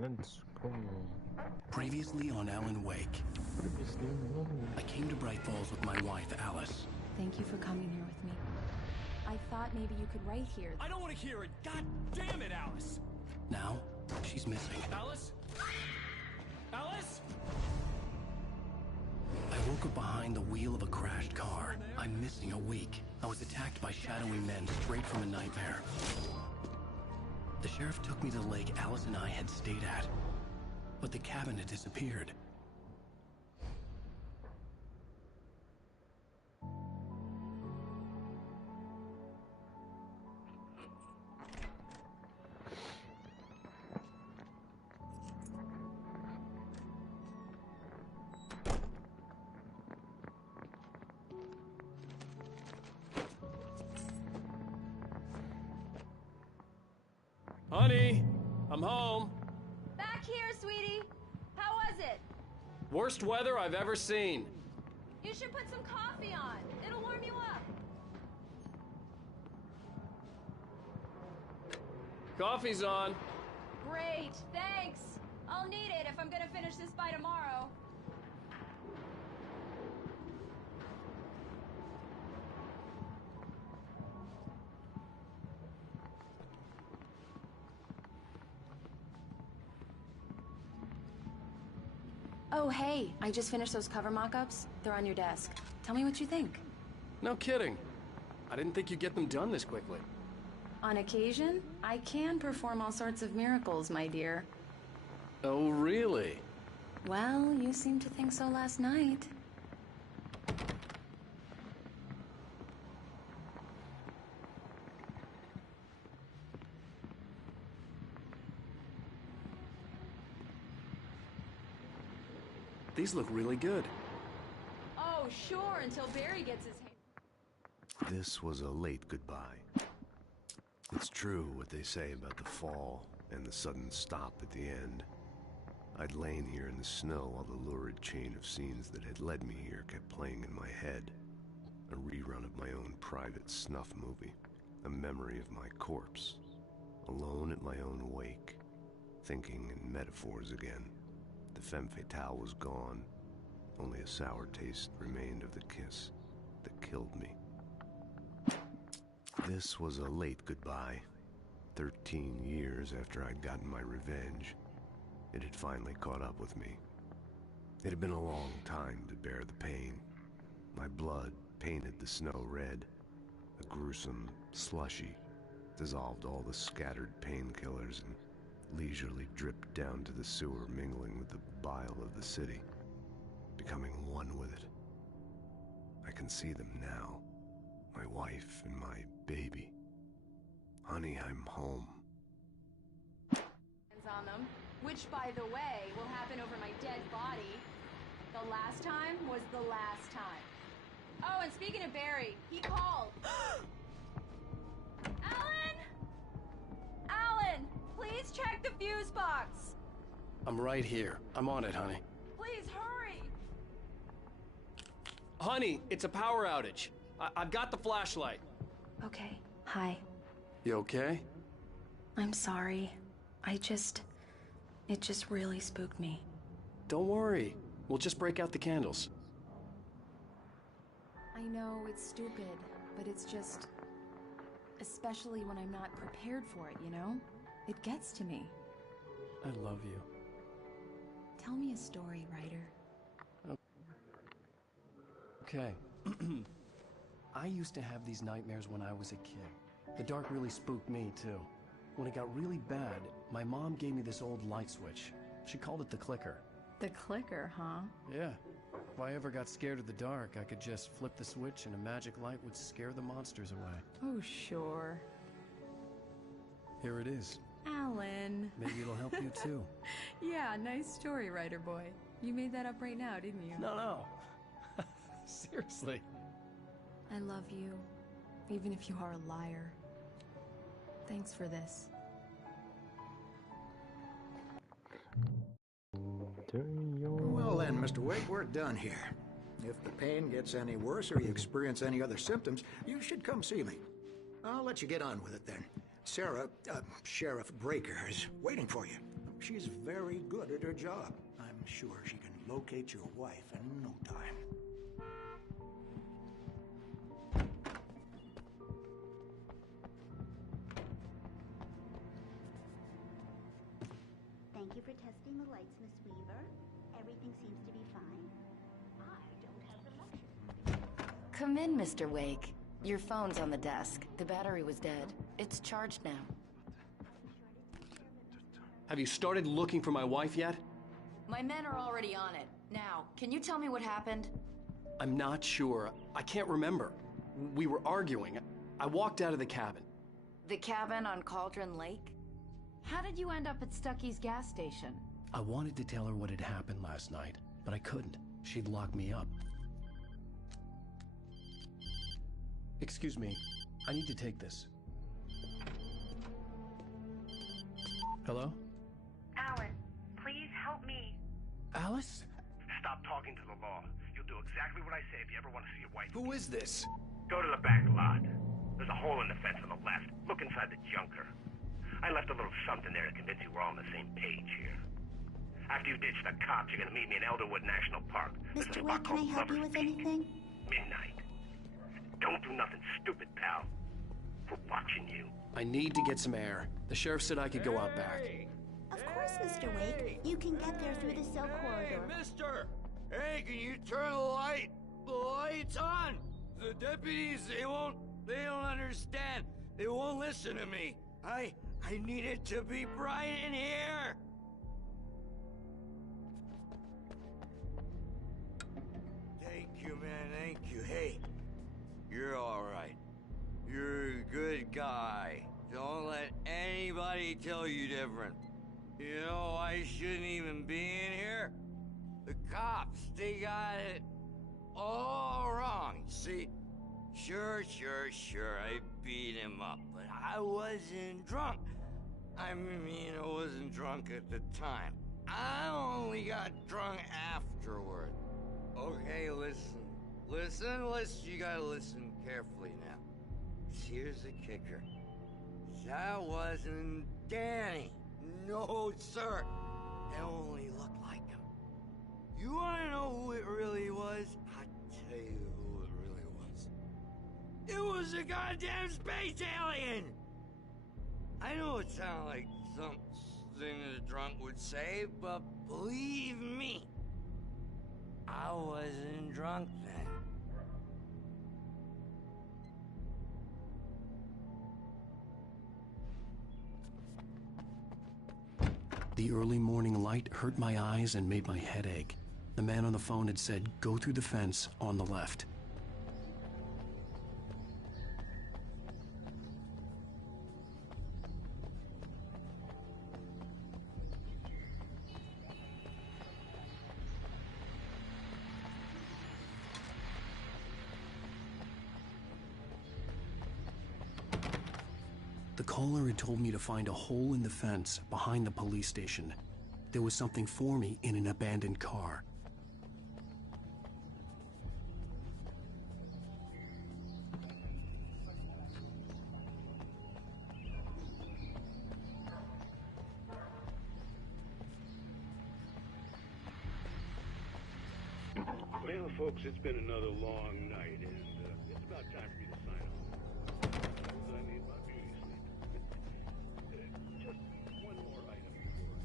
Let's go. Previously on Alan Wake. I came to Bright Falls with my wife, Alice. Thank you for coming here with me. I thought maybe you could write here. I don't want to hear it! God damn it, Alice! Now, she's missing. Alice? Alice? I woke up behind the wheel of a crashed car. I'm missing a week. I was attacked by shadowy men straight from a nightmare. The sheriff took me to the lake Alice and I had stayed at. But the cabin had disappeared. Honey, I'm home. Back here, sweetie. How was it? Worst weather I've ever seen. You should put some coffee on. It'll warm you up. Coffee's on. Great, thanks. I'll need it if I'm gonna finish this by tomorrow. Oh, hey, I just finished those cover mock-ups. They're on your desk. Tell me what you think. No kidding. I didn't think you'd get them done this quickly. On occasion, I can perform all sorts of miracles, my dear. Oh, really? Well, you seemed to think so last night. These look really good. Oh, sure, until Barry gets his hand. This was a late goodbye. It's true what they say about the fall and the sudden stop at the end. I'd lain here in the snow while the lurid chain of scenes that had led me here kept playing in my head. A rerun of my own private snuff movie. A memory of my corpse. Alone at my own wake. Thinking in metaphors again. The femme fatale was gone. Only a sour taste remained of the kiss that killed me. This was a late goodbye. 13 years after I'd gotten my revenge, it had finally caught up with me. It had been a long time to bear the pain. My blood painted the snow red. A gruesome slushy dissolved all the scattered painkillers and leisurely dripped down to the sewer, mingling with the bile of the city, becoming one with it. I can see them now, my wife and my baby. Honey, I'm home. On them, which, by the way, will happen over my dead body. The last time was the last time. Oh, and speaking of Barry, he called. Alan! Alan! Please check the fuse box! I'm right here. I'm on it, honey. Please hurry! Honey, it's a power outage. I've got the flashlight. Okay, hi. You okay? I'm sorry. It just really spooked me. Don't worry. We'll just break out the candles. I know it's stupid, but it's just... especially when I'm not prepared for it, you know? It gets to me. I love you. Tell me a story, writer. Okay. I used to have these nightmares when I was a kid. The dark really spooked me, too. When it got really bad, my mom gave me this old light switch. She called it the clicker. The clicker, huh? Yeah. If I ever got scared of the dark, I could just flip the switch and a magic light would scare the monsters away. Oh, sure. Here it is. Alan. Maybe it'll help you, too. Yeah, nice story, writer boy. You made that up right now, didn't you? No. Seriously. I love you, even if you are a liar. Thanks for this. Well then, Mr. Wake, we're done here. If the pain gets any worse or you experience any other symptoms, you should come see me. I'll let you get on with it then. Sarah, Sheriff Breaker, is waiting for you. She's very good at her job. I'm sure she can locate your wife in no time. Thank you for testing the lights, Miss Weaver. Everything seems to be fine. I don't have the luxury. Come in, Mr. Wake. Your phone's on the desk. The battery was dead. It's charged now. Have you started looking for my wife yet? My men are already on it. Now, can you tell me what happened? I'm not sure. I can't remember. We were arguing. I walked out of the cabin. The cabin on Cauldron Lake? How did you end up at Stucky's gas station? I wanted to tell her what had happened last night, but I couldn't. She'd lock me up. Excuse me. I need to take this. Hello? Alan, please help me. Alice? Stop talking to the law. You'll do exactly what I say if you ever want to see your wife. Who is this? Go to the back lot. There's a hole in the fence on the left. Look inside the junker. I left a little something there to convince you we're all on the same page here. After you ditch the cops, you're gonna meet me in Elderwood National Park. There's a Mr. spot Wake, can I called help you Lover's with Peak. anything? Midnight. Don't do nothing stupid, pal. We're watching you. I need to get some air. The sheriff said I could go out back. Of course, Mr. Wake. You can get there through the cell corridor. Mister! Hey, can you turn the lights on? The deputies, they don't understand. They won't listen to me. I need it to be bright in here. Thank you, man, thank you. Hey, you're all right. You're a good guy. Don't let anybody tell you different. You know, I shouldn't even be in here. The cops, they got it all wrong. See, sure, I beat him up, but I wasn't drunk. I mean, I wasn't drunk at the time. I only got drunk afterward. Okay, listen, you gotta listen carefully now. Here's the kicker. That wasn't Danny. No, sir. That only looked like him. You wanna know who it really was? I'll tell you who it really was. It was a goddamn space alien! I know it sounds like something that a drunk would say, but believe me, I wasn't drunk then. The early morning light hurt my eyes and made my head ache. The man on the phone had said, go through the fence on the left. The caller had told me to find a hole in the fence behind the police station. There was something for me in an abandoned car. Well, folks, it's been another long night, and it's about time for me to sign off. What I mean by beauty sleep. Just one more item before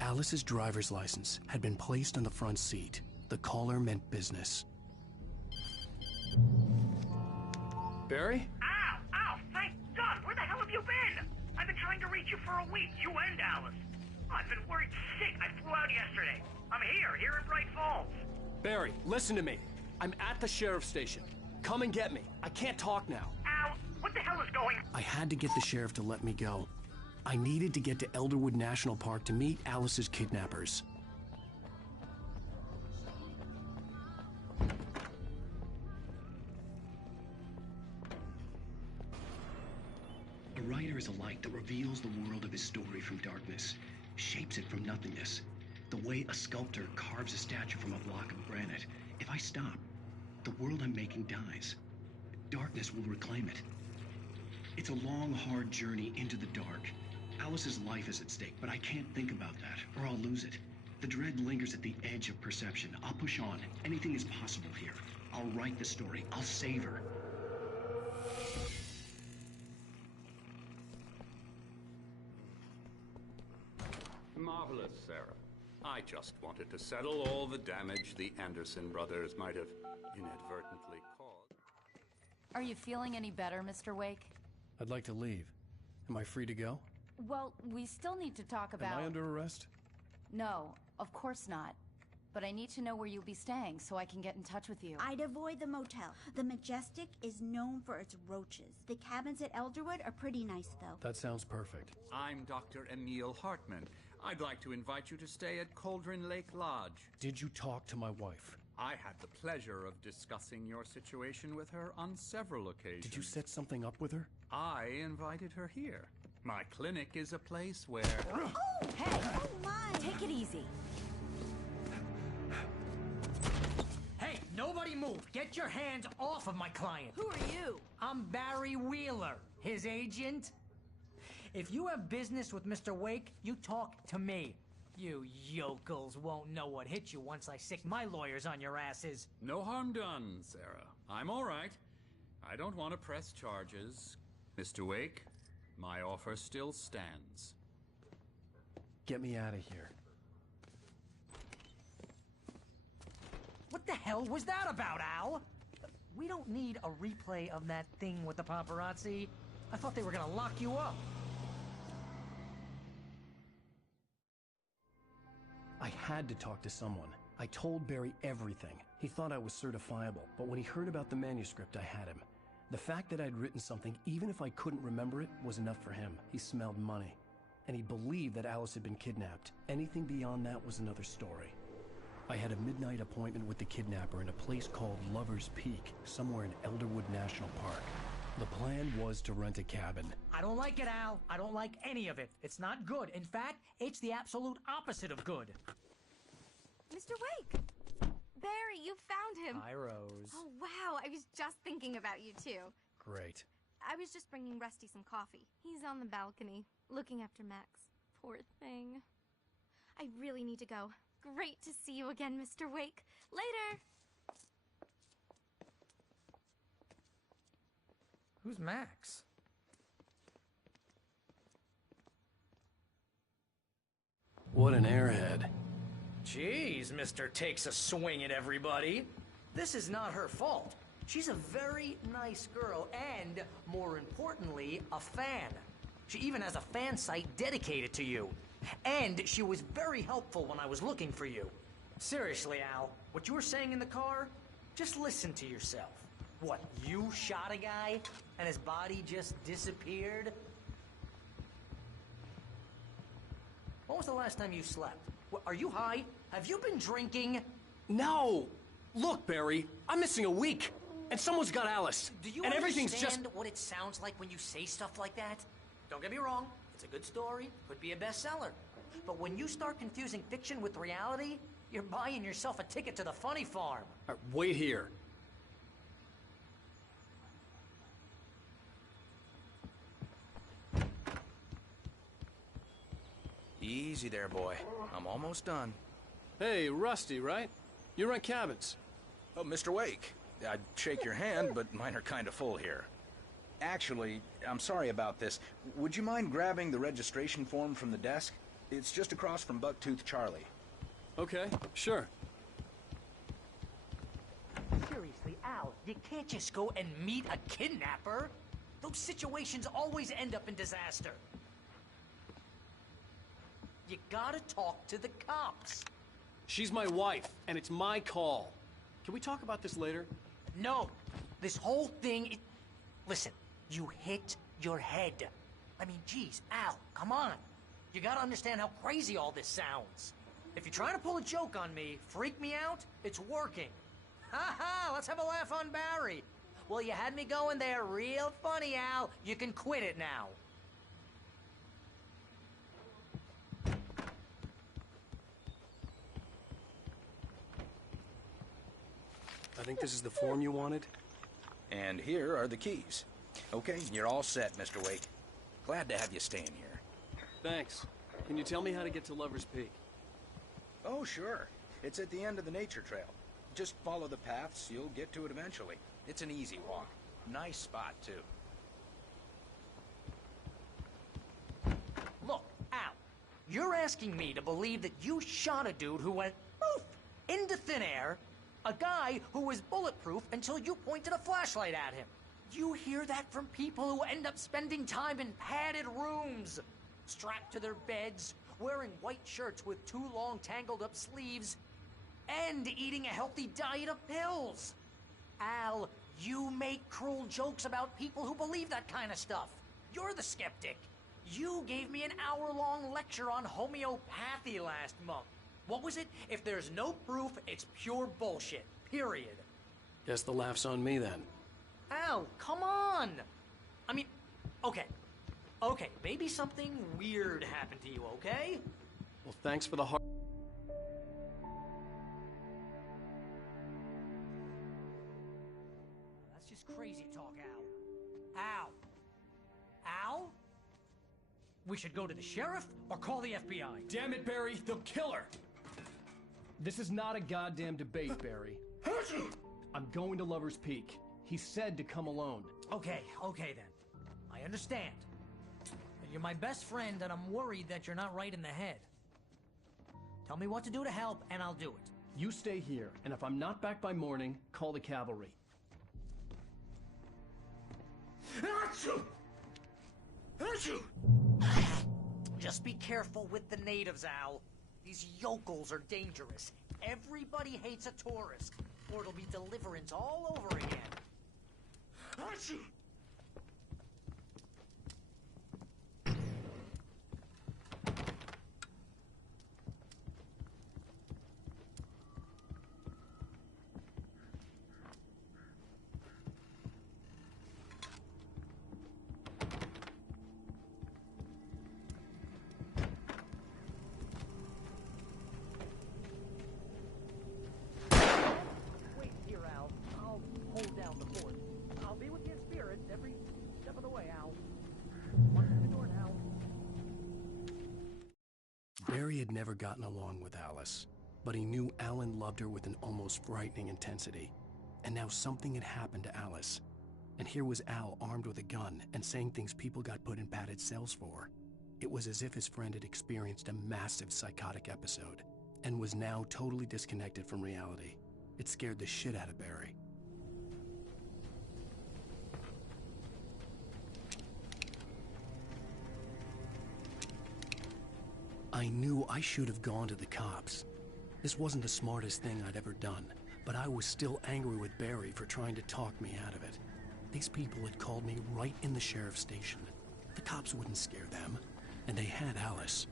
Alice's driver's license had been placed on the front seat. The caller meant business. Barry? Ow! Thank God! Where the hell have you been? I've been trying to reach you for a week, you and Alice. I've been worried sick. I flew out yesterday. I'm here in Bright Falls. Barry, listen to me. I'm at the sheriff's station. Come and get me. I can't talk now. Al, what the hell is going on? I had to get the sheriff to let me go. I needed to get to Elderwood National Park to meet Alice's kidnappers. writer is a light that reveals the world of his story from darkness, shapes it from nothingness. The way a sculptor carves a statue from a block of granite. If I stop, the world I'm making dies. Darkness will reclaim it. It's a long, hard journey into the dark. Alice's life is at stake, but I can't think about that, or I'll lose it. The dread lingers at the edge of perception. I'll push on. Anything is possible here. I'll write the story. I'll save her. Marvelous, Sarah. I just wanted to settle all the damage the Anderson brothers might have inadvertently caused. Are you feeling any better, Mr. Wake? I'd like to leave. Am I free to go? Well, we still need to talk about... Am I under arrest? No, of course not. But I need to know where you'll be staying so I can get in touch with you. I'd avoid the motel. The Majestic is known for its roaches. The cabins at Elderwood are pretty nice, though. That sounds perfect. I'm Dr. Emil Hartman. I'd like to invite you to stay at Cauldron Lake Lodge. Did you talk to my wife? I had the pleasure of discussing your situation with her on several occasions. Did you set something up with her? I invited her here. My clinic is a place where... Oh, hey! Oh, my! Take it easy. Hey, nobody move! Get your hands off of my client! Who are you? I'm Barry Wheeler, his agent. If you have business with Mr. Wake, you talk to me. You yokels won't know what hit you once I sick my lawyers on your asses. No harm done, Sarah. I'm all right. I don't want to press charges. Mr. Wake, my offer still stands. Get me out of here. What the hell was that about, Al? We don't need a replay of that thing with the paparazzi. I thought they were gonna lock you up. I had to talk to someone. I told Barry everything. He thought I was certifiable, but when he heard about the manuscript, I had him. The fact that I'd written something, even if I couldn't remember it, was enough for him. He smelled money. And he believed that Alice had been kidnapped. Anything beyond that was another story. I had a midnight appointment with the kidnapper in a place called Lover's Peak, somewhere in Elderwood National Park. The plan was to rent a cabin. I don't like it, Al. I don't like any of it. It's not good. In fact, it's the absolute opposite of good. Mr. Wake! Barry, you found him! Hi, Rose. Oh, wow. I was just thinking about you, too. Great. I was just bringing Rusty some coffee. He's on the balcony, looking after Max. Poor thing. I really need to go. Great to see you again, Mr. Wake. Later! Who's Max? What an airhead. Jeez, Mr. Takes a swing at everybody. This is not her fault. She's a very nice girl and, more importantly, a fan. She even has a fan site dedicated to you. And she was very helpful when I was looking for you. Seriously, Al, what you were saying in the car, just listen to yourself. What, you shot a guy and his body just disappeared? When was the last time you slept? What, are you high? Have you been drinking? No! Look, Barry, I'm missing a week. And someone's got Alice. Do you and everything's understand just... what it sounds like when you say stuff like that? Don't get me wrong. It's a good story. Could be a bestseller. But when you start confusing fiction with reality, you're buying yourself a ticket to the funny farm. Wait here. Easy there, boy. I'm almost done. Hey, Rusty, right? You rent cabins. Oh, Mr. Wake. I'd shake your hand, but mine are kind of full here. Actually, I'm sorry about this. Would you mind grabbing the registration form from the desk? It's just across from Bucktooth Charlie. Okay, sure. Seriously, Al, you can't just go and meet a kidnapper. Those situations always end up in disaster. You gotta talk to the cops. She's my wife, and it's my call. Can we talk about this later? No. This whole thing... Listen, you hit your head. I mean, geez, Al, come on. You gotta understand how crazy all this sounds. If you're trying to pull a joke on me, freak me out, it's working. Ha ha, let's have a laugh on Barry. Well, you had me going there real funny, Al. You can quit it now. I think this is the form you wanted. And here are the keys. Okay, you're all set, Mr. Wake. Glad to have you staying here. Thanks. Can you tell me how to get to Lover's Peak? Oh, sure. It's at the end of the nature trail. Just follow the paths, you'll get to it eventually. It's an easy walk. Nice spot, too. Look, Al, you're asking me to believe that you shot a dude who went poof into thin air, a guy who was bulletproof until you pointed a flashlight at him. You hear that from people who end up spending time in padded rooms, strapped to their beds, wearing white shirts with too long tangled up sleeves, and eating a healthy diet of pills. Al, you make cruel jokes about people who believe that kind of stuff. You're the skeptic. You gave me an hour-long lecture on homeopathy last month. What was it? If there's no proof, it's pure bullshit. Period. Guess the laugh's on me then. Al, come on! I mean, okay. Okay, maybe something weird happened to you, okay? Well, thanks for the hard... That's just crazy talk, Al. Al? Al? We should go to the sheriff or call the FBI. Damn it, Barry, they'll kill her! This is not a goddamn debate, Barry. I'm going to Lover's Peak. He said to come alone. Okay, okay then. I understand. You're my best friend, and I'm worried that you're not right in the head. Tell me what to do to help, and I'll do it. You stay here, and if I'm not back by morning, call the cavalry. Just be careful with the natives, Al. These yokels are dangerous. Everybody hates a tourist, or it'll be deliverance all over again. Wait here, Al. I'll hold down the fort. I'll be with you in spirit every step of the way, Al. One through the door now. Barry had never gotten along with Alice, but he knew Alan loved her with an almost frightening intensity. And now something had happened to Alice. And here was Al armed with a gun and saying things people got put in padded cells for. It was as if his friend had experienced a massive psychotic episode and was now totally disconnected from reality. It scared the shit out of Barry. I knew I should have gone to the cops. This wasn't the smartest thing I'd ever done, but I was still angry with Barry for trying to talk me out of it. These people had called me right in the sheriff's station. The cops wouldn't scare them, and they had Alice.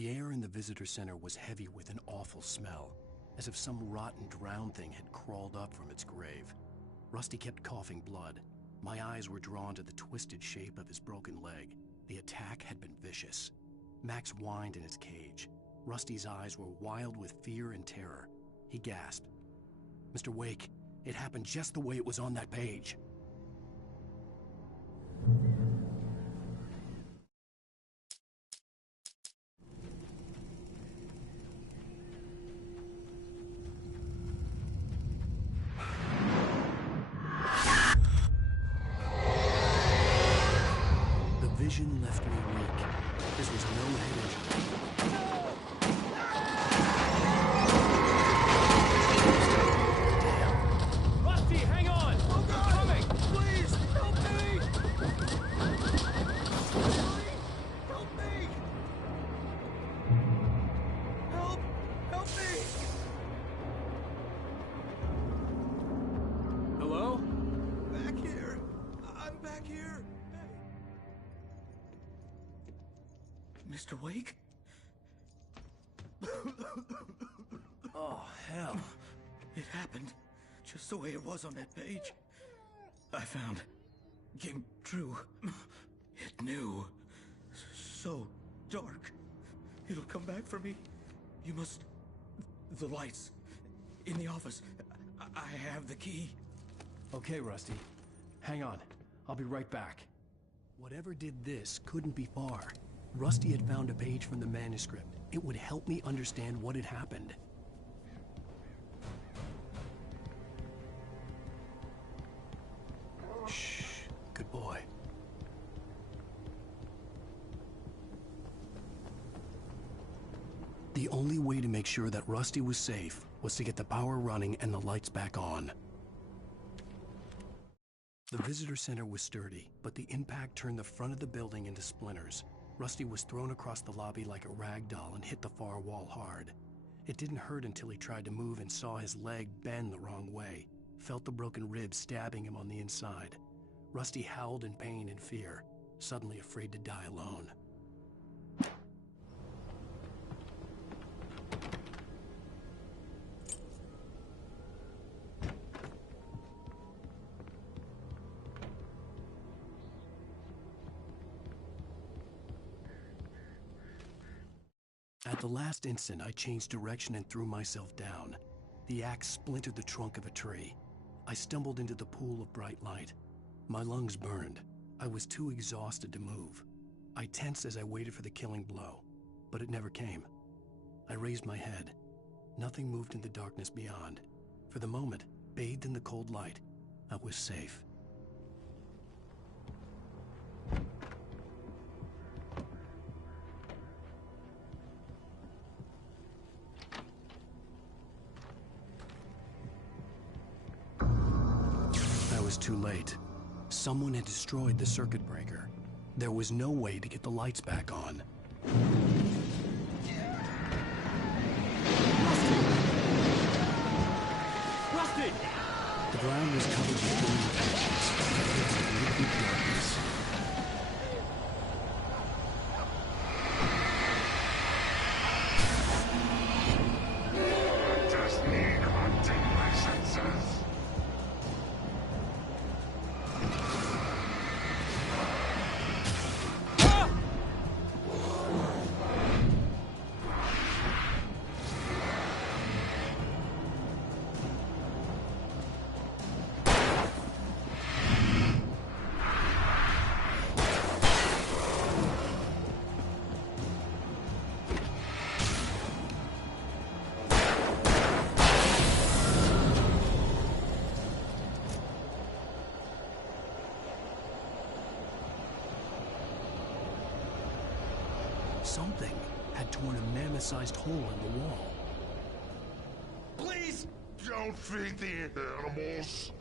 The air in the visitor center was heavy with an awful smell, as if some rotten drowned thing had crawled up from its grave. Rusty kept coughing blood. My eyes were drawn to the twisted shape of his broken leg. The attack had been vicious. Max whined in his cage. Rusty's eyes were wild with fear and terror. He gasped. Mr. Wake, it happened just the way it was on that page. The vision left me weak. This was no head injury. Rusty, hang on! Oh God! Coming! Please, help me! Help me! Help! Help me! Hello? Back here. I'm back here. Mr. Wake? Oh, hell. It happened just the way it was on that page. I found. Came true. It knew. So dark. It'll come back for me. You must... The lights. In the office. I have the key. Okay, Rusty. Hang on. I'll be right back. Whatever did this couldn't be far. Rusty had found a page from the manuscript. It would help me understand what had happened. Shh. Good boy. The only way to make sure that Rusty was safe was to get the power running and the lights back on. The visitor center was sturdy, but the impact turned the front of the building into splinters. Rusty was thrown across the lobby like a rag doll and hit the far wall hard. It didn't hurt until he tried to move and saw his leg bend the wrong way, felt the broken ribs stabbing him on the inside. Rusty howled in pain and fear, suddenly afraid to die alone. At the last instant, I changed direction and threw myself down. The axe splintered the trunk of a tree. I stumbled into the pool of bright light. My lungs burned. I was too exhausted to move. I tensed as I waited for the killing blow, but it never came. I raised my head. Nothing moved in the darkness beyond. For the moment, bathed in the cold light, I was safe. I was too late. Someone had destroyed the circuit breaker. There was no way to get the lights back on. Rusty! The ground was covered with glowing patches. It was liquid darkness. Just need haunting my senses. Something had torn a mammoth-sized hole in the wall. Please don't feed the animals.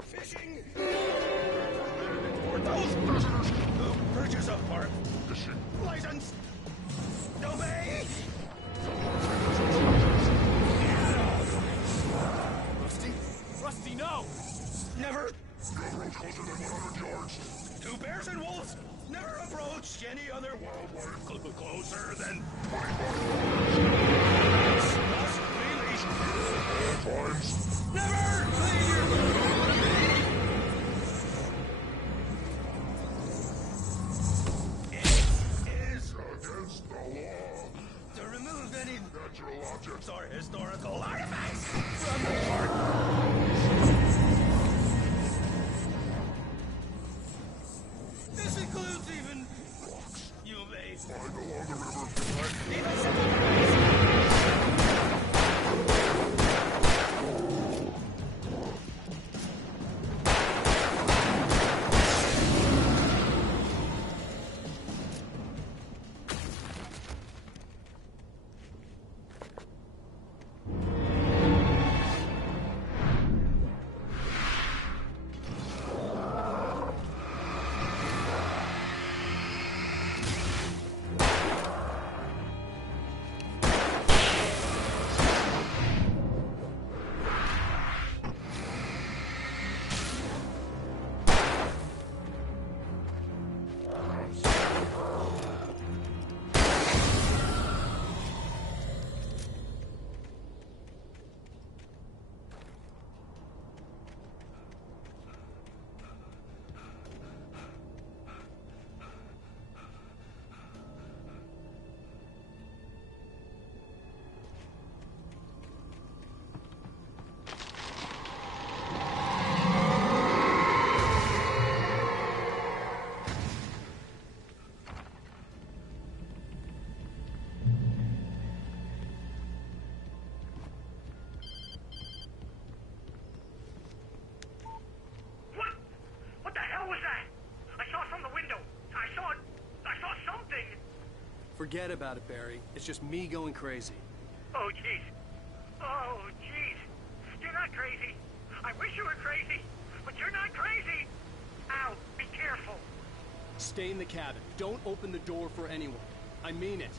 Fishing! For those visitors who purchase a park license, obey! Rusty? Rusty, no! Never! Railroad closer than 100 yards. Two bears and wolves never approach any other wildlife closer than 25 must release. all times? Never leave your It is against the law to remove any natural objects or historical artifacts from the park. This includes even you, babe. Find along the river. Forget about it, Barry. It's just me going crazy. Oh, jeez. Oh, jeez. You're not crazy. I wish you were crazy, but you're not crazy. Ow, be careful. Stay in the cabin. Don't open the door for anyone. I mean it.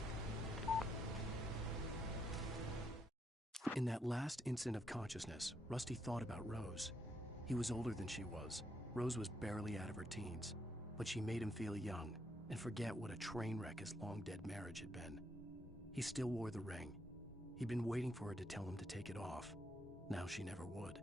In that last instant of consciousness, Rusty thought about Rose. He was older than she was. Rose was barely out of her teens, but she made him feel young and forget what a train wreck his long-dead marriage had been. He still wore the ring. He'd been waiting for her to tell him to take it off. Now she never would.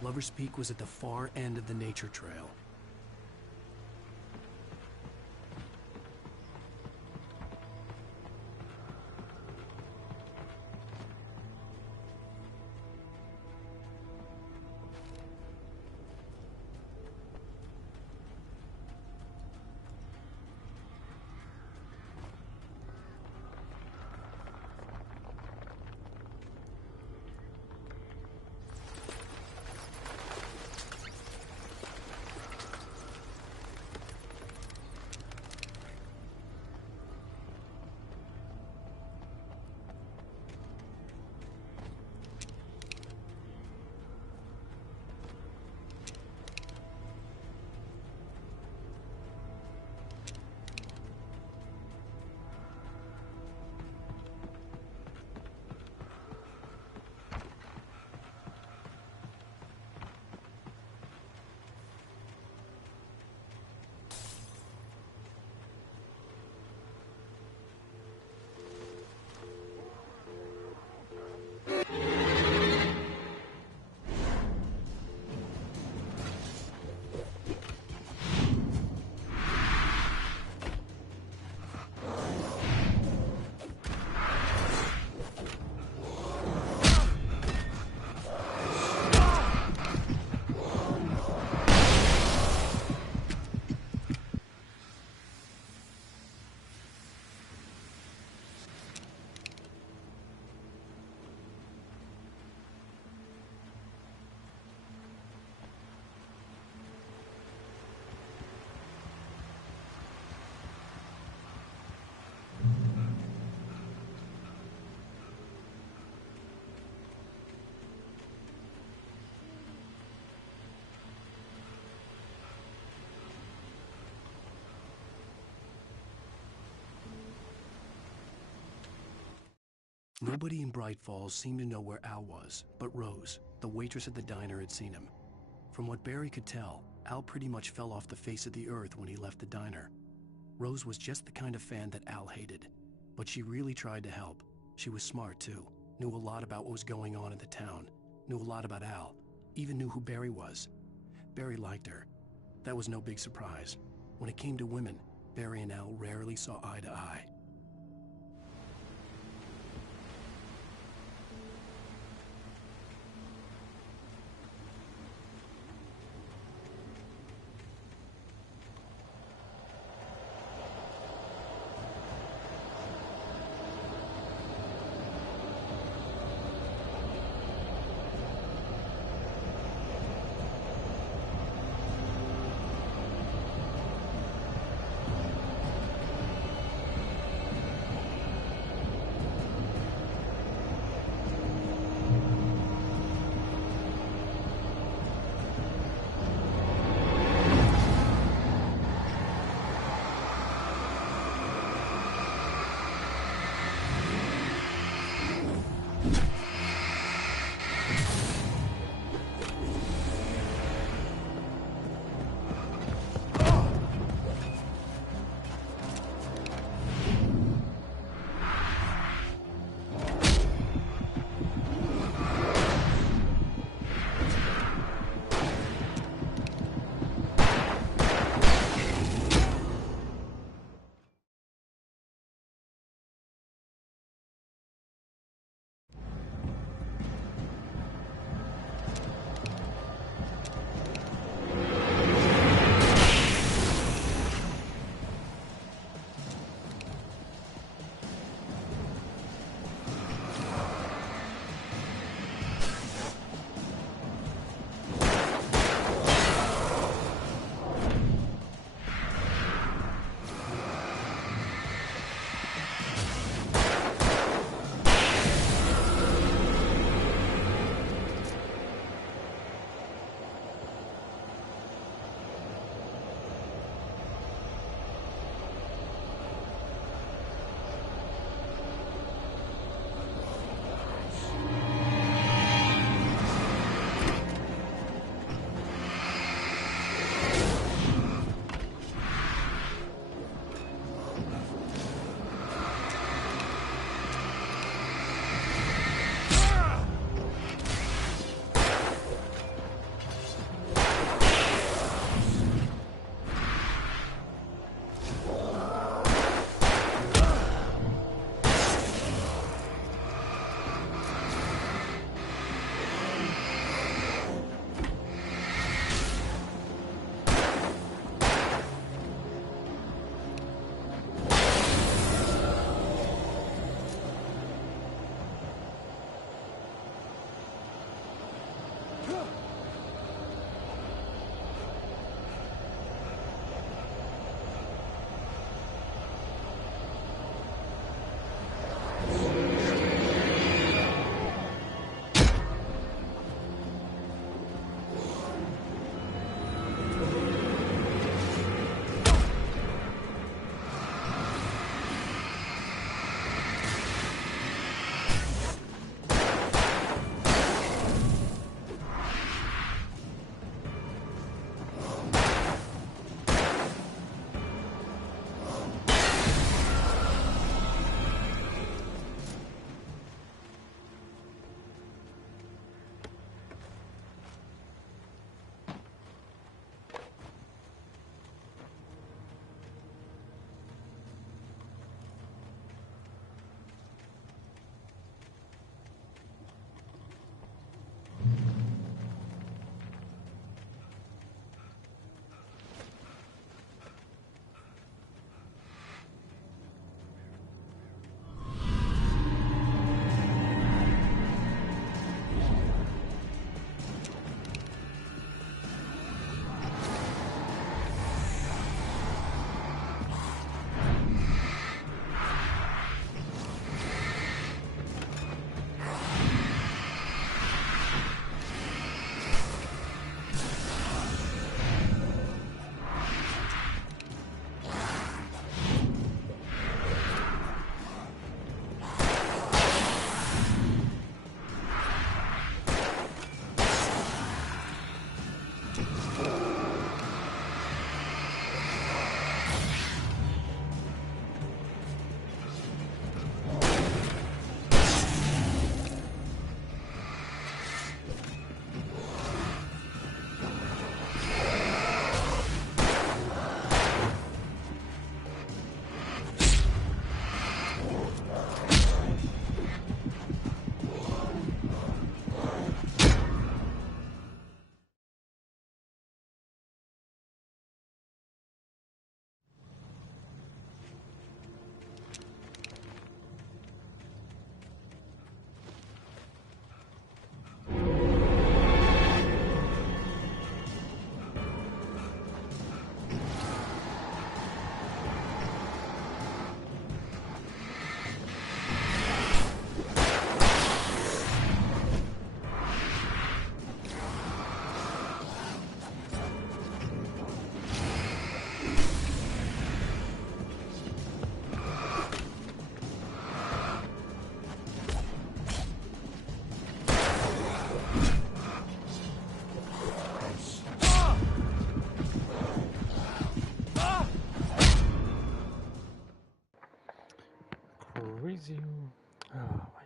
Lover's Peak was at the far end of the nature trail. Nobody in Bright Falls seemed to know where Al was, but Rose, the waitress at the diner, had seen him. From what Barry could tell, Al pretty much fell off the face of the earth when he left the diner. Rose was just the kind of fan that Al hated, but she really tried to help. She was smart too, knew a lot about what was going on in the town, knew a lot about Al, even knew who Barry was. Barry liked her. That was no big surprise. When it came to women, Barry and Al rarely saw eye to eye. freezing. Ah, vaya.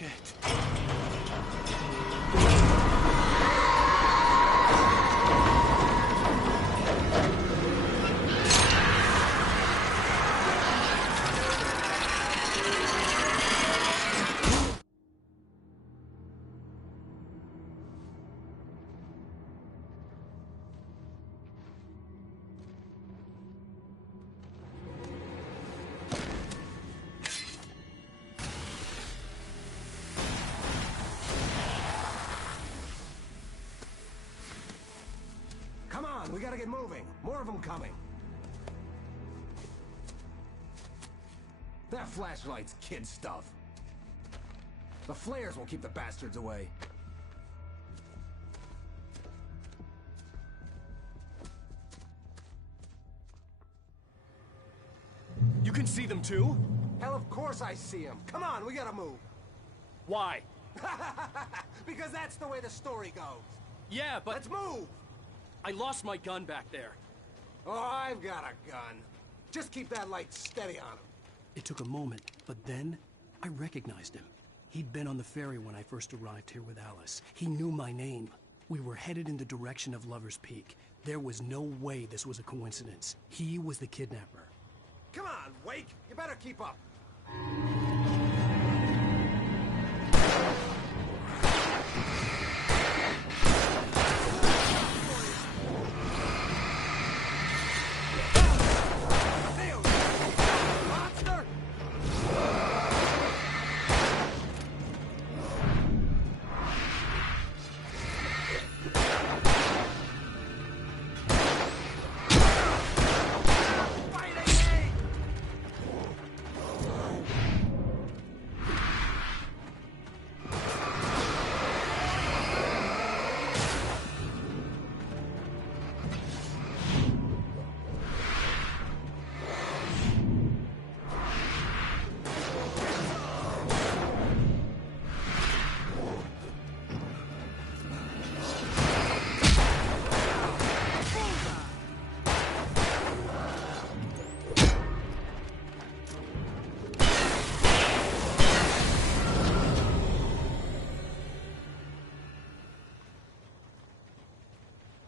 Shit. We gotta get moving. More of them coming. That flashlight's kid stuff. The flares will keep the bastards away. You can see them too? Hell, of course I see them. Come on, we gotta move. Why? Because that's the way the story goes. Yeah, but... Let's move! I lost my gun back there. Oh, I've got a gun. Just keep that light steady on him. It took a moment, but then I recognized him. He'd been on the ferry when I first arrived here with Alice. He knew my name. We were headed in the direction of Lover's Peak. There was no way this was a coincidence. He was the kidnapper. Come on, Wake! You better keep up.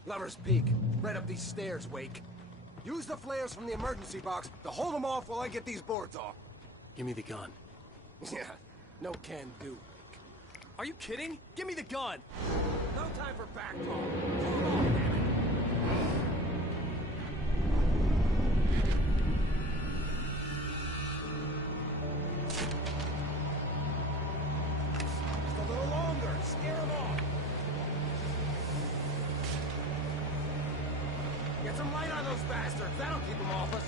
Lover's Peak. Right up these stairs, Wake. Use the flares from the emergency box to hold them off while I get these boards off. Give me the gun. Yeah, no can do. Are you kidding? Give me the gun! No time for back talk. Pull them off, damn it. Just a little longer. Scare them off. Get some light on those bastards. That'll keep them off us.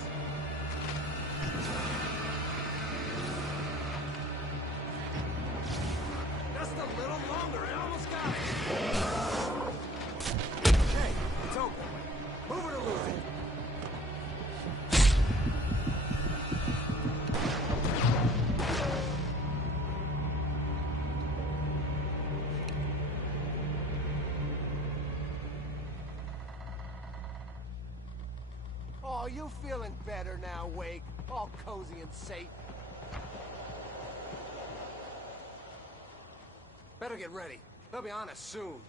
Just a little longer. I almost got it. Okay, it's open. Move it or lose it. Oh, you feeling better now, Wake? All cozy and safe. Better get ready. They'll be on us soon.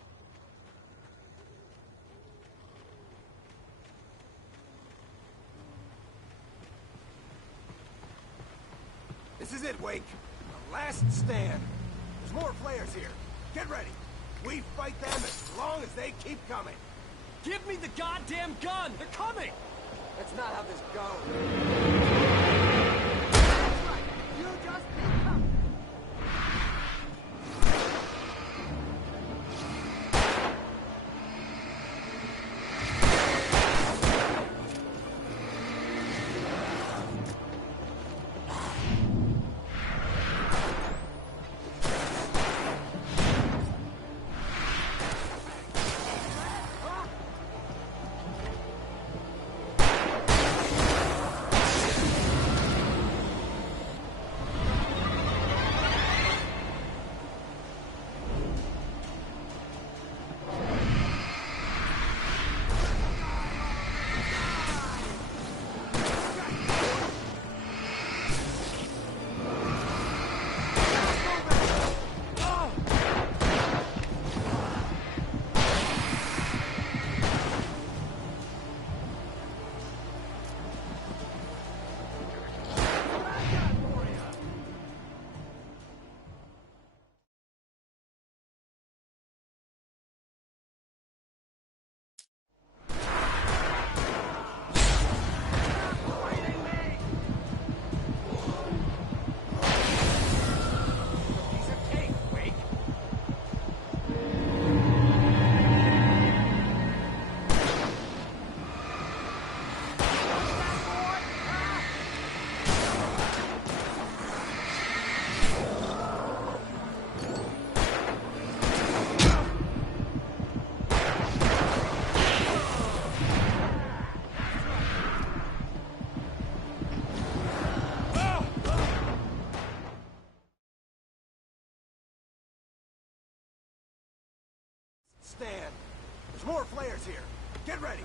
This is it, Wake. The last stand. There's more flares here. Get ready. We fight them as long as they keep coming. Give me the goddamn gun! They're coming! That's not how this goes. That's right. You just pick up. Stand. There's more flares here. Get ready.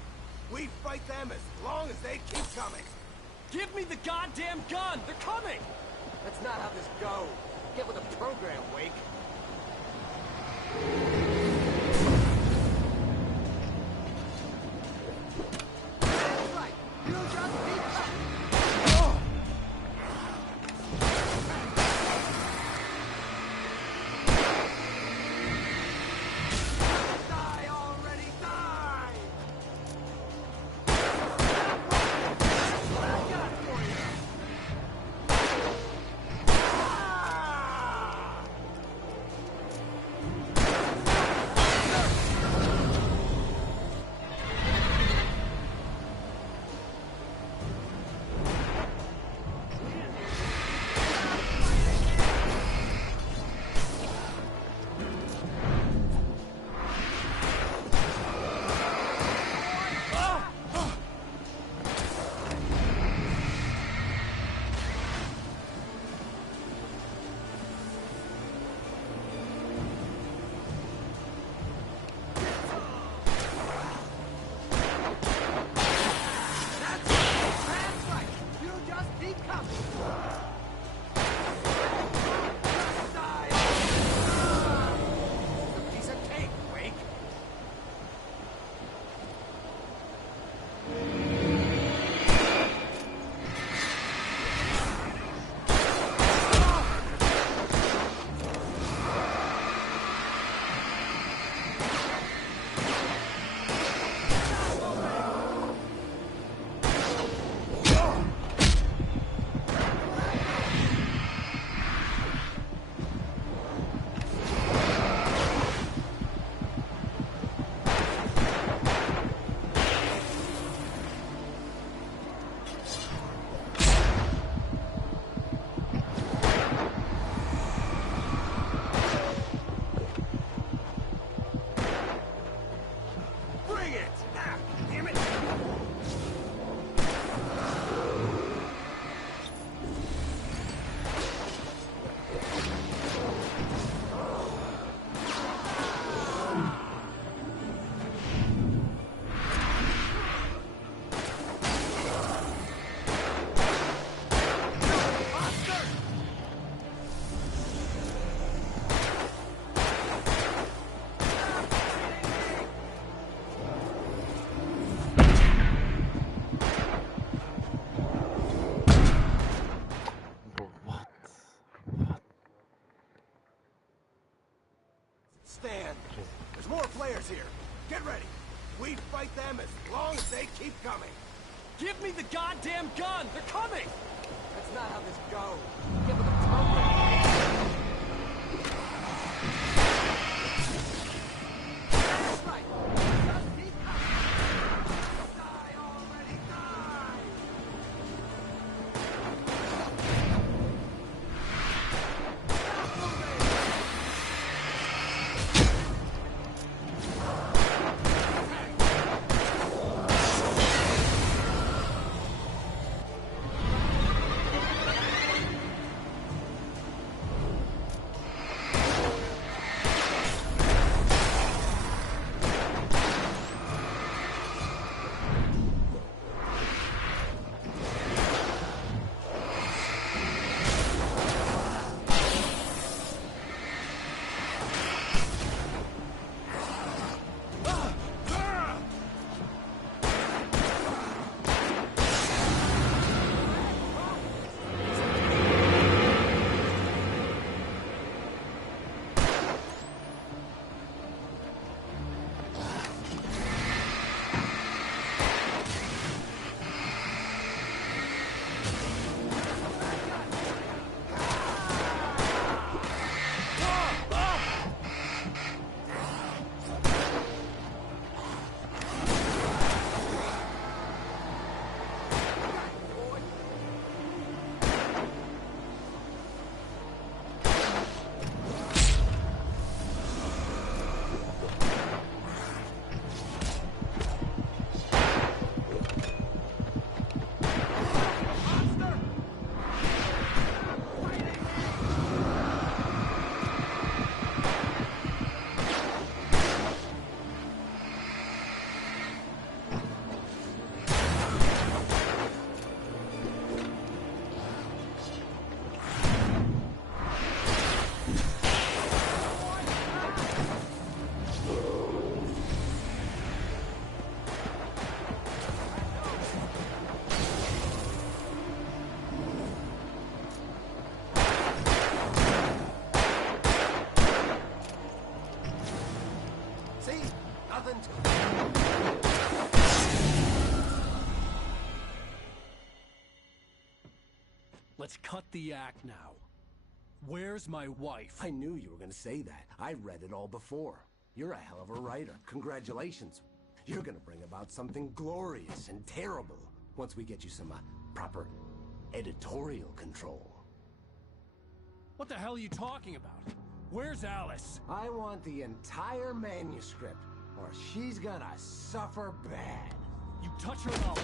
We fight them as long as they keep coming. Give me the goddamn gun! They're coming! That's not how this goes. Get with the program, Wake. That's right. You just keep up. Die already, die! What I got for you? Ah! Jeez. There's more players here. Get ready. We fight them as long as they keep coming. Give me the goddamn gun! They're coming! That's not how this goes. Give them a program. That's right. Just keep coming. Die already, die! Stop moving! Let's cut the act now. Where's my wife? I knew you were going to say that. I read it all before. You're a hell of a writer. Congratulations. You're going to bring about something glorious and terrible once we get you some proper editorial control. What the hell are you talking about? Where's Alice? I want the entire manuscript, or she's gonna suffer bad. You touch her and I'll...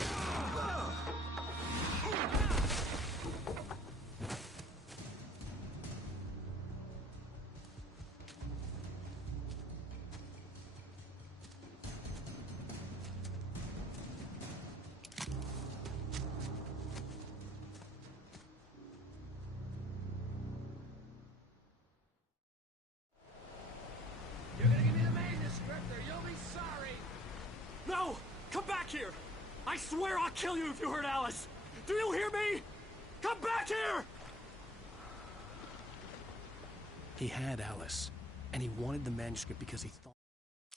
Here! I swear I'll kill you if you hurt Alice! Do you hear me? Come back here! He had Alice, and he wanted the manuscript because he thought...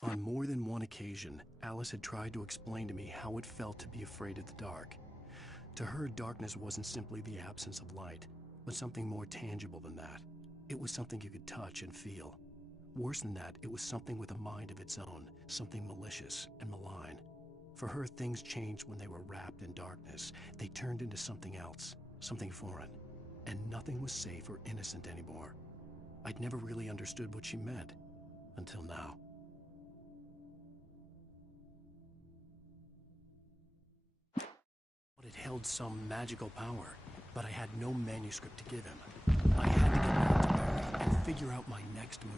On more than one occasion, Alice had tried to explain to me how it felt to be afraid of the dark. To her, darkness wasn't simply the absence of light, but something more tangible than that. It was something you could touch and feel. Worse than that, it was something with a mind of its own, something malicious and malign. For her, things changed when they were wrapped in darkness. They turned into something else, something foreign. And nothing was safe or innocent anymore. I'd never really understood what she meant, until now. But it held some magical power, but I had no manuscript to give him. I had to get back to Barry and figure out my next move.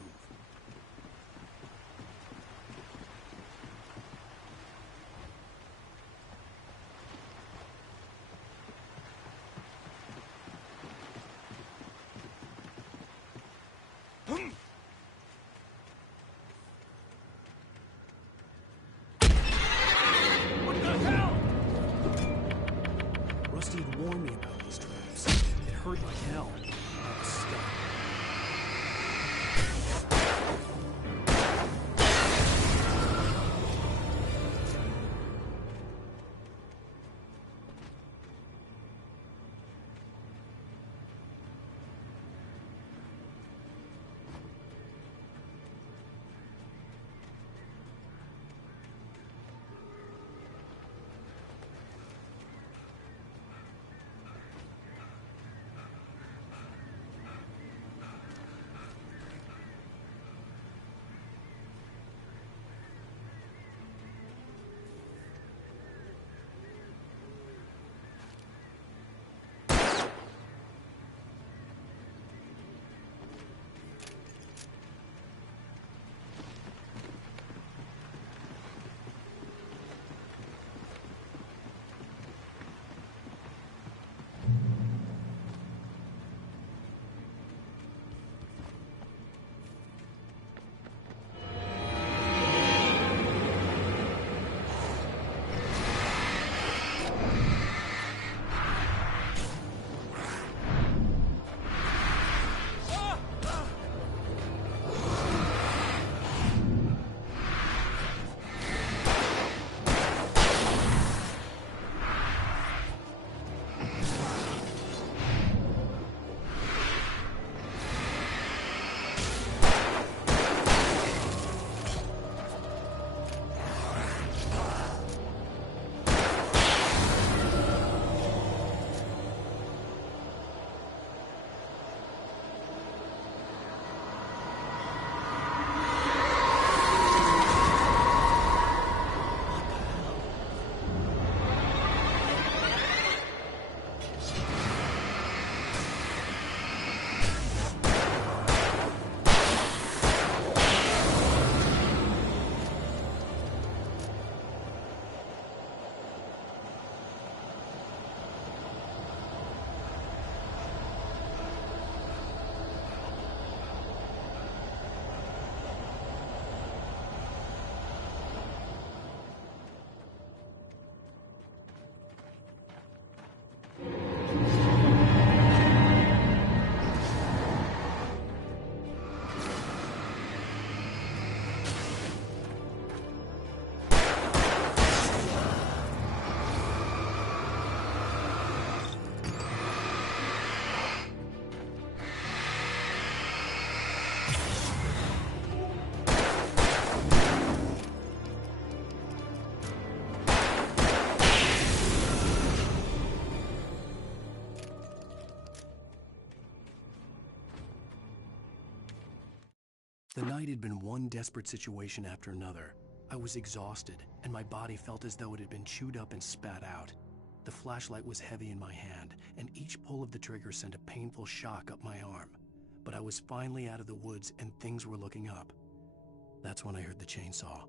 Hurt like hell. I was stuck. The night had been one desperate situation after another. I was exhausted, and my body felt as though it had been chewed up and spat out. The flashlight was heavy in my hand, and each pull of the trigger sent a painful shock up my arm. But I was finally out of the woods, and things were looking up. That's when I heard the chainsaw.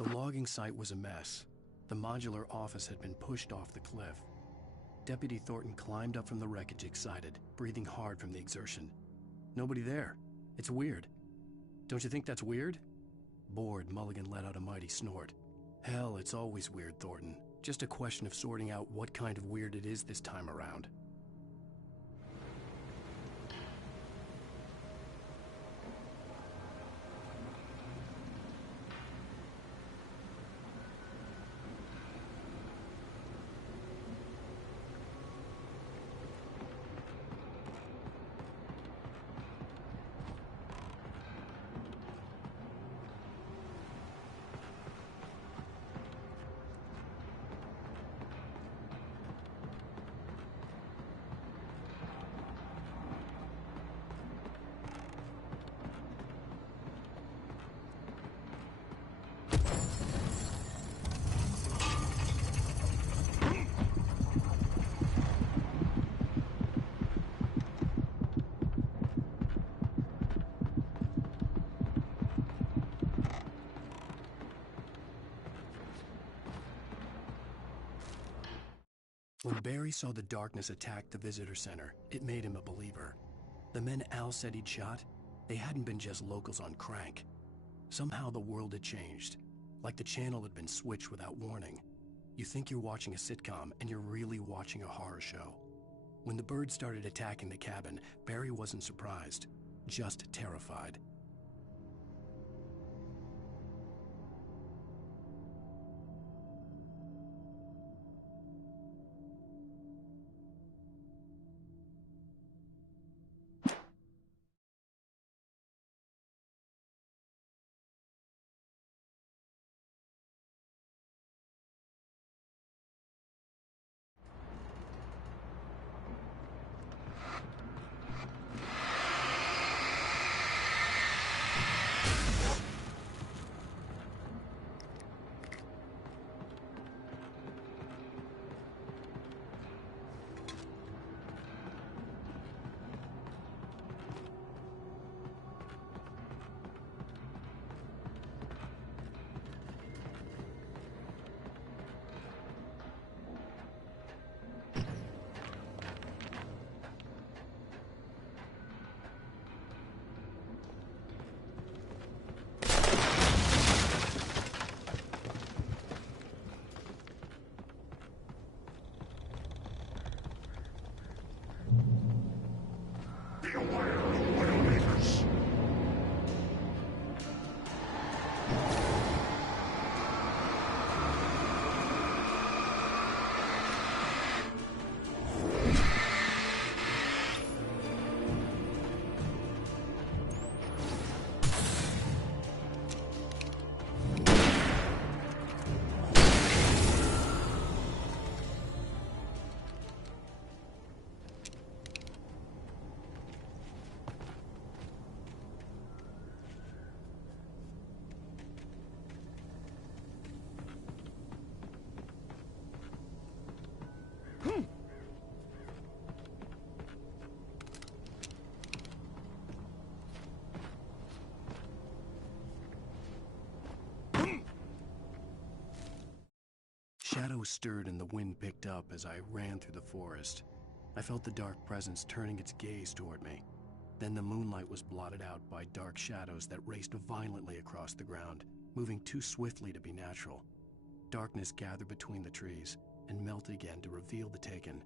The logging site was a mess. The modular office had been pushed off the cliff. Deputy Thornton climbed up from the wreckage excited, breathing hard from the exertion. Nobody there. It's weird. Don't you think that's weird? Bored, Mulligan let out a mighty snort. Hell, it's always weird, Thornton. Just a question of sorting out what kind of weird it is this time around. When Barry saw the darkness attack the visitor center, it made him a believer. The men Al said he'd shot, they hadn't been just locals on crank. Somehow the world had changed, like the channel had been switched without warning. You think you're watching a sitcom, and you're really watching a horror show. When the birds started attacking the cabin, Barry wasn't surprised, just terrified. Shadows stirred and the wind picked up as I ran through the forest. I felt the dark presence turning its gaze toward me. Then the moonlight was blotted out by dark shadows that raced violently across the ground, moving too swiftly to be natural. Darkness gathered between the trees and melted again to reveal the Taken.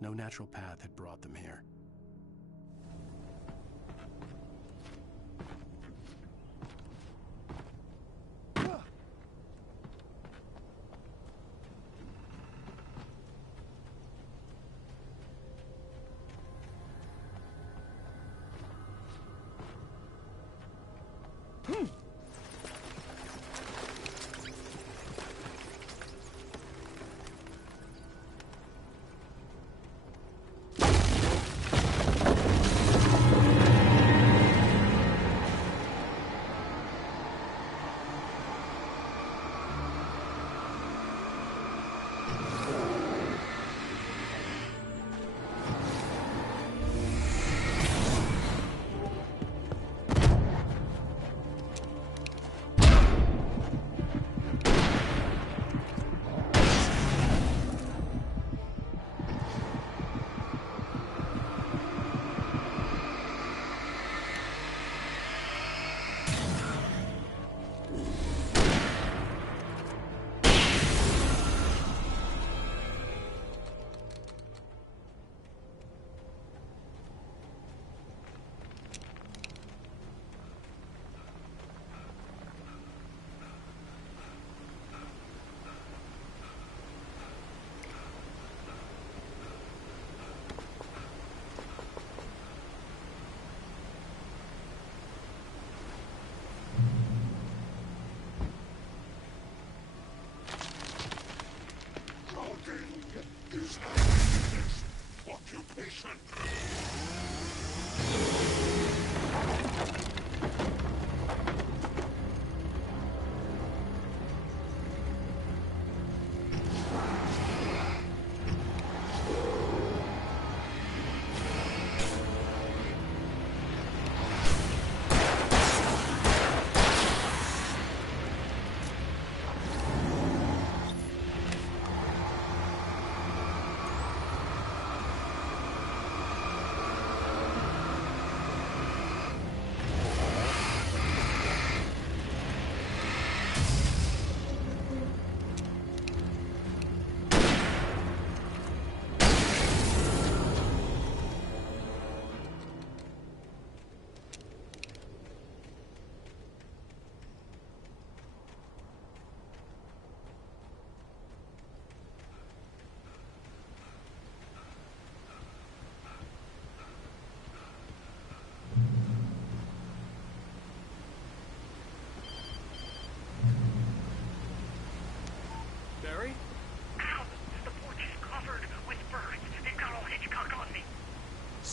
No natural path had brought them here.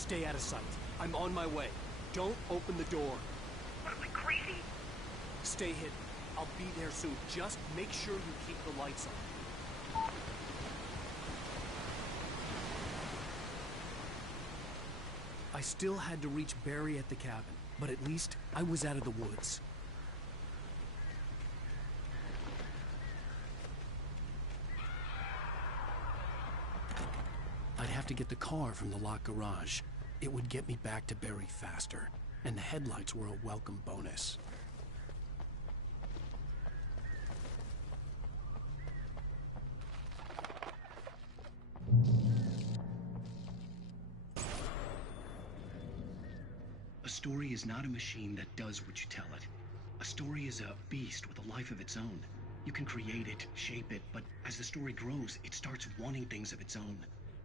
Stay out of sight. I'm on my way. Don't open the door. What, are we crazy? Stay hidden. I'll be there soon. Just make sure you keep the lights on. I still had to reach Barry at the cabin, but at least I was out of the woods. I'd have to get the car from the locked garage. It would get me back to Barry faster, and the headlights were a welcome bonus. A story is not a machine that does what you tell it. A story is a beast with a life of its own. You can create it, shape it, but as the story grows, it starts wanting things of its own.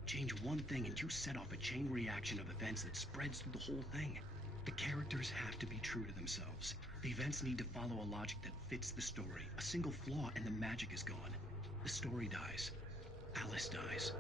Change one thing and you set off a chain reaction of events that spreads through the whole thing. The characters have to be true to themselves. The events need to follow a logic that fits the story. A single flaw and the magic is gone. The story dies. Alice dies.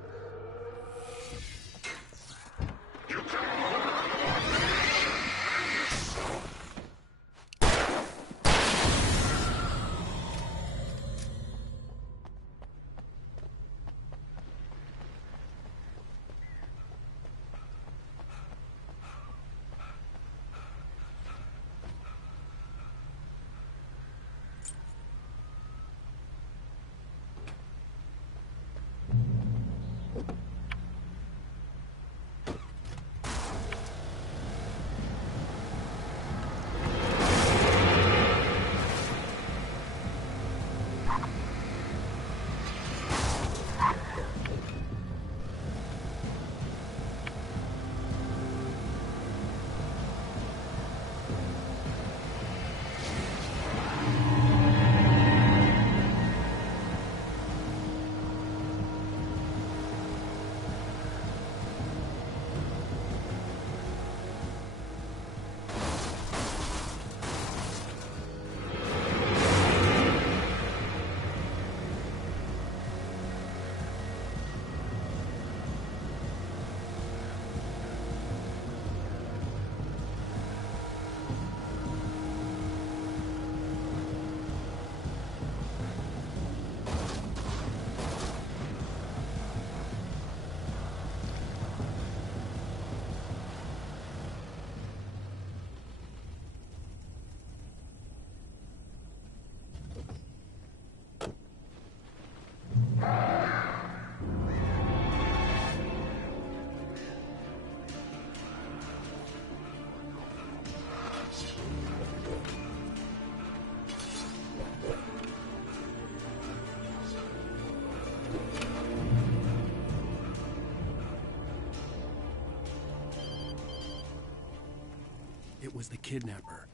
It was the kidnapper.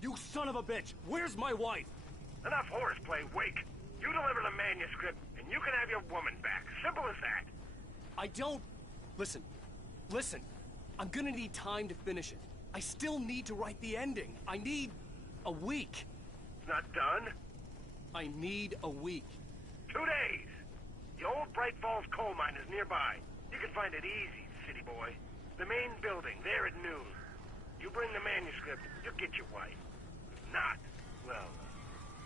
You son of a bitch! Where's my wife? Enough horseplay, Wake. You deliver the manuscript, and you can have your woman back. Simple as that. I don't... Listen. I'm gonna need time to finish it. I still need to write the ending. I need a week. It's not done? I need a week. 2 days. The old Bright Falls coal mine is nearby. You can find it easy, city boy. The main building, there at noon. You bring the manuscript, you'll get your wife. If not, well,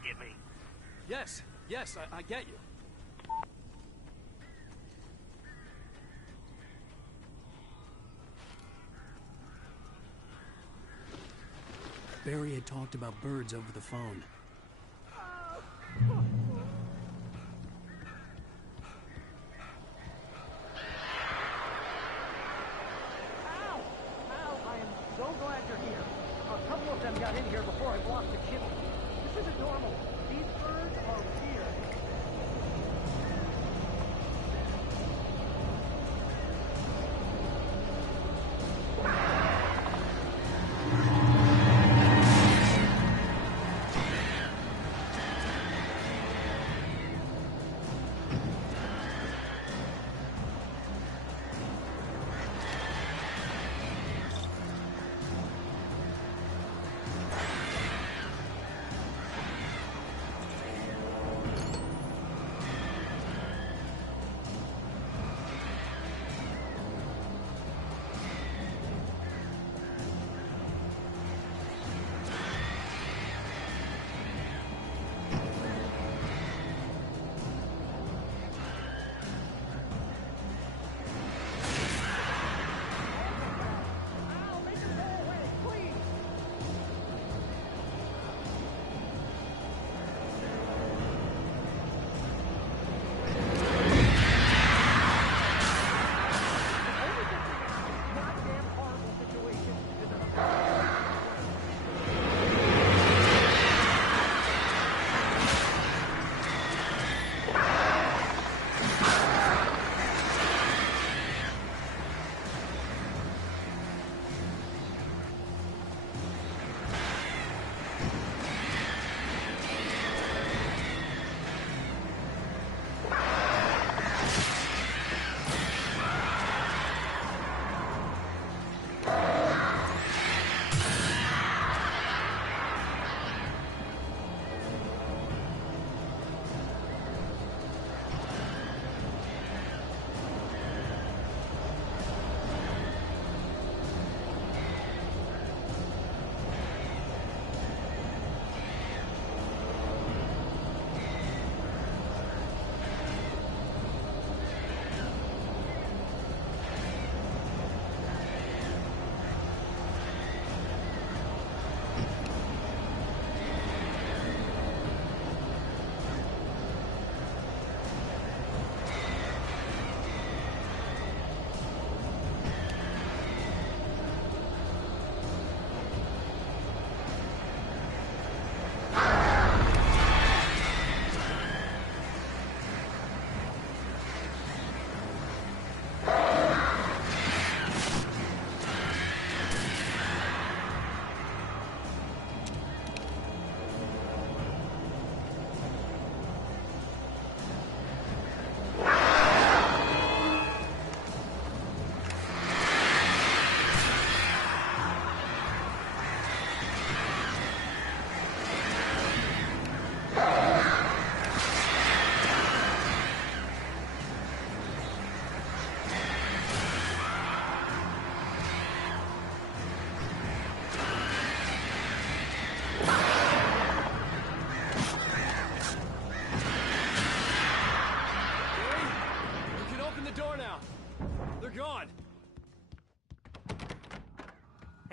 get me? Yes, I get you. Barry had talked about birds over the phone. So glad you're here. A couple of them got in here before I blocked the kibble. This isn't normal. These birds are weird.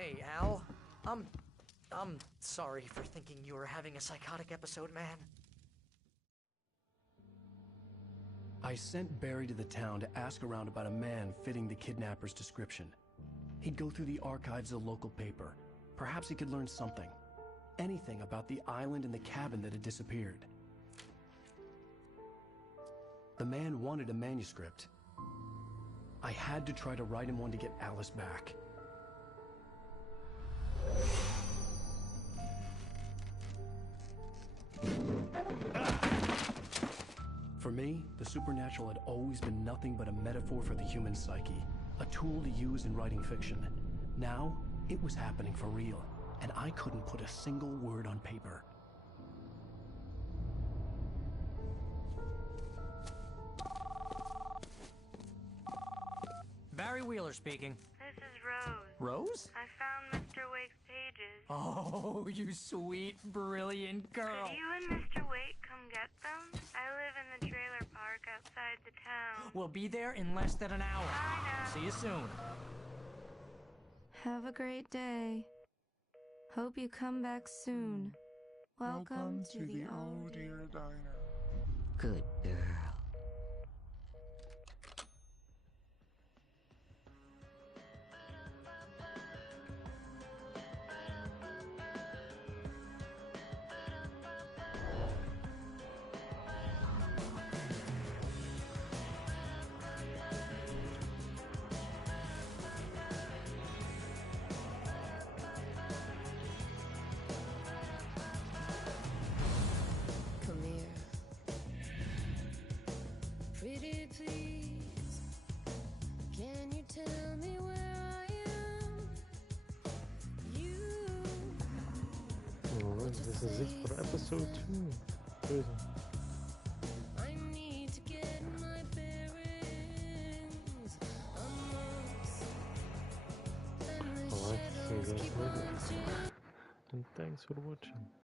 Hey, Al. I'm sorry for thinking you were having a psychotic episode, man. I sent Barry to the town to ask around about a man fitting the kidnapper's description. He'd go through the archives of the local paper. Perhaps he could learn something. Anything about the island and the cabin that had disappeared. The man wanted a manuscript. I had to try to write him one to get Alice back. For me, the supernatural had always been nothing but a metaphor for the human psyche, a tool to use in writing fiction. Now, it was happening for real, and I couldn't put a single word on paper. Barry Wheeler speaking. This is Rose. Rose? I found Mr. Wake's pages. Oh, you sweet, brilliant girl. Could you and Mr. Wake come get them? I live in the trailer park outside the town. We'll be there in less than an hour. Bye now. See you soon. Have a great day. Hope you come back soon. Welcome to the Oh Dear Diner. Good girl. Come here. Pretty please, can you tell me where I am? You. Oh, this is it for episode 2. Crazy. I need to get my bearings amongst Alright, see you guys later. And thanks for watching.